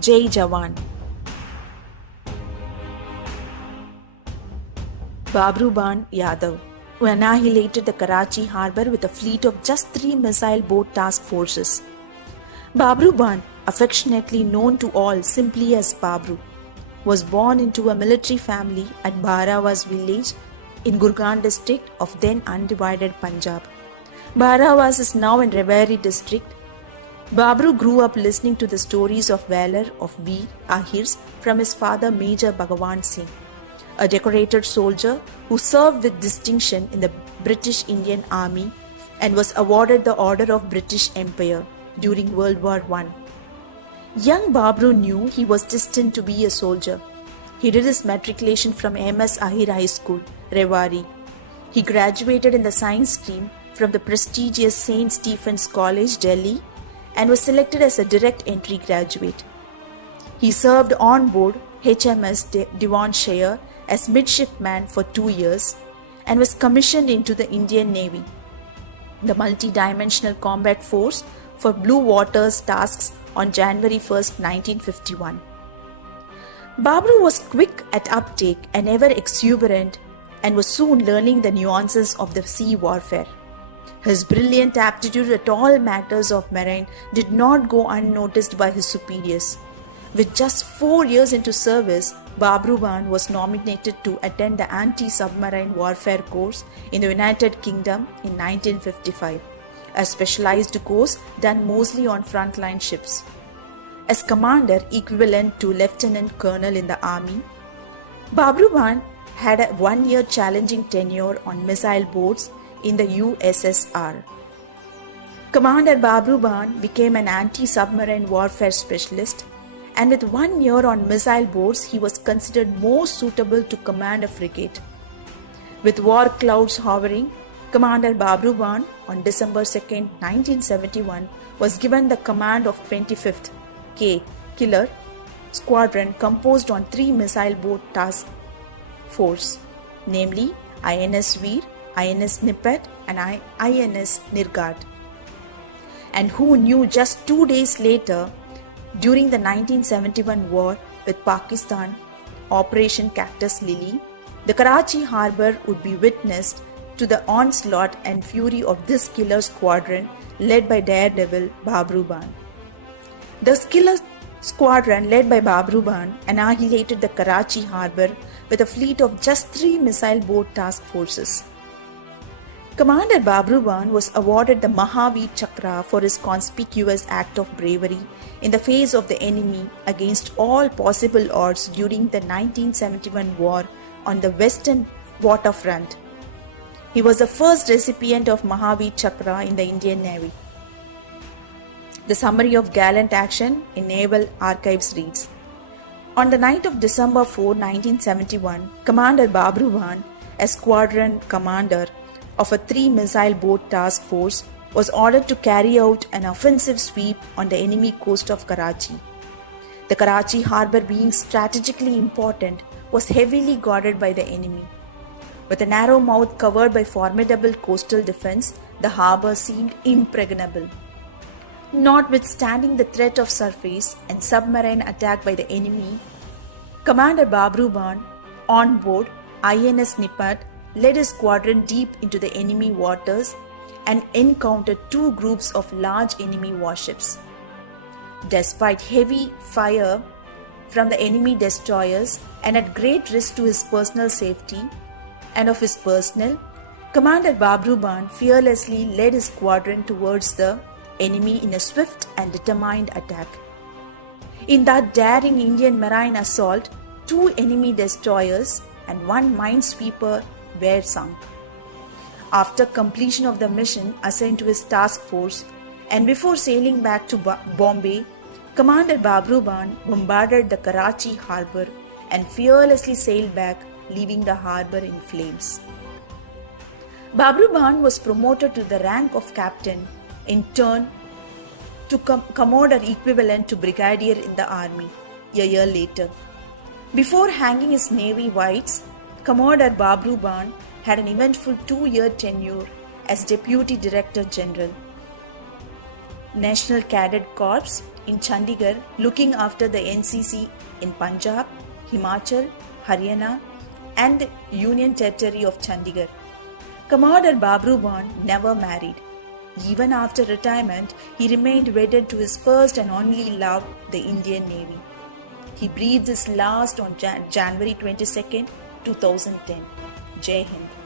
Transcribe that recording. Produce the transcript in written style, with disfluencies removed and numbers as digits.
Jai Jawan. Babru Ban Yadav, who annihilated the Karachi harbour with a fleet of just 3 missile boat task forces. Babru Ban, affectionately known to all simply as Babru, was born into a military family at Bahrawas village in Gurgaon district of then undivided Punjab. Bahrawas is now in Rewari district. Babru grew up listening to the stories of valor of Veer Ahirs from his father Major Bhagawan Singh, a decorated soldier who served with distinction in the British Indian Army and was awarded the Order of British Empire during World War I. Young Babru knew he was destined to be a soldier. He did his matriculation from M.S. Ahir High School, Rewari. He graduated in the science stream from the prestigious St. Stephen's College, Delhi, and was selected as a direct entry graduate. He served on board HMS Devonshire as midshipman for 2 years and was commissioned into the Indian Navy, the multi-dimensional combat force for Blue Waters tasks on January 1, 1951. Babru was quick at uptake and ever exuberant and was soon learning the nuances of the sea warfare. His brilliant aptitude at all matters of marine did not go unnoticed by his superiors. With just 4 years into service, Babru Ban was nominated to attend the anti-submarine warfare course in the United Kingdom in 1955, a specialized course done mostly on frontline ships. As commander equivalent to lieutenant colonel in the army, Babru Ban had a 1-year challenging tenure on missile boats in the USSR. Commander Babru Ban became an anti-submarine warfare specialist, and with 1 year on missile boats, he was considered more suitable to command a frigate. With war clouds hovering, Commander Babru Ban on December 2, 1971, was given the command of 25th K Killer Squadron composed on 3 missile boat task force, namely INS Veer, INS Nippet and INS Nirghat, and who knew just 2 days later, during the 1971 war with Pakistan, Operation Cactus Lily, the Karachi harbour would be witness to the onslaught and fury of this killer squadron led by daredevil Babru Ban. The killer squadron led by Babru Ban annihilated the Karachi harbour with a fleet of just 3 missile boat task forces. Commander Babru Ban was awarded the Mahavir Chakra for his conspicuous act of bravery in the face of the enemy against all possible odds during the 1971 war on the western waterfront. He was the first recipient of Mahavir Chakra in the Indian Navy. The summary of gallant action in Naval Archives reads: on the night of December 4, 1971, Commander Babru Ban, as squadron commander of a 3 missile boat task force, was ordered to carry out an offensive sweep on the enemy coast of Karachi. The Karachi harbour, being strategically important, was heavily guarded by the enemy. With a narrow mouth covered by formidable coastal defence, the harbour seemed impregnable. Notwithstanding the threat of surface and submarine attack by the enemy, Commander Babru Ban, on board INS Nippet, led his squadron deep into the enemy waters and encountered 2 groups of large enemy warships. Despite heavy fire from the enemy destroyers and at great risk to his personal safety and of his personnel, Commander Babru Ban fearlessly led his squadron towards the enemy in a swift and determined attack. In that daring Indian marine assault, 2 enemy destroyers and 1 minesweeper were sunk. After completion of the mission assigned to his task force and before sailing back to Bombay, Commander Babru Ban bombarded the Karachi harbour and fearlessly sailed back, leaving the harbour in flames. Babru Ban was promoted to the rank of captain, in turn to commodore equivalent to brigadier in the army a year later. Before hanging his navy whites, Commodore Babru Ban had an eventful 2-year tenure as Deputy Director General, National Cadet Corps in Chandigarh looking after the NCC in Punjab, Himachal, Haryana, and the Union Territory of Chandigarh. Commodore Babru Bhan never married. Even after retirement, he remained wedded to his first and only love, the Indian Navy. He breathed his last on January 22nd, 2010. Jai Hind.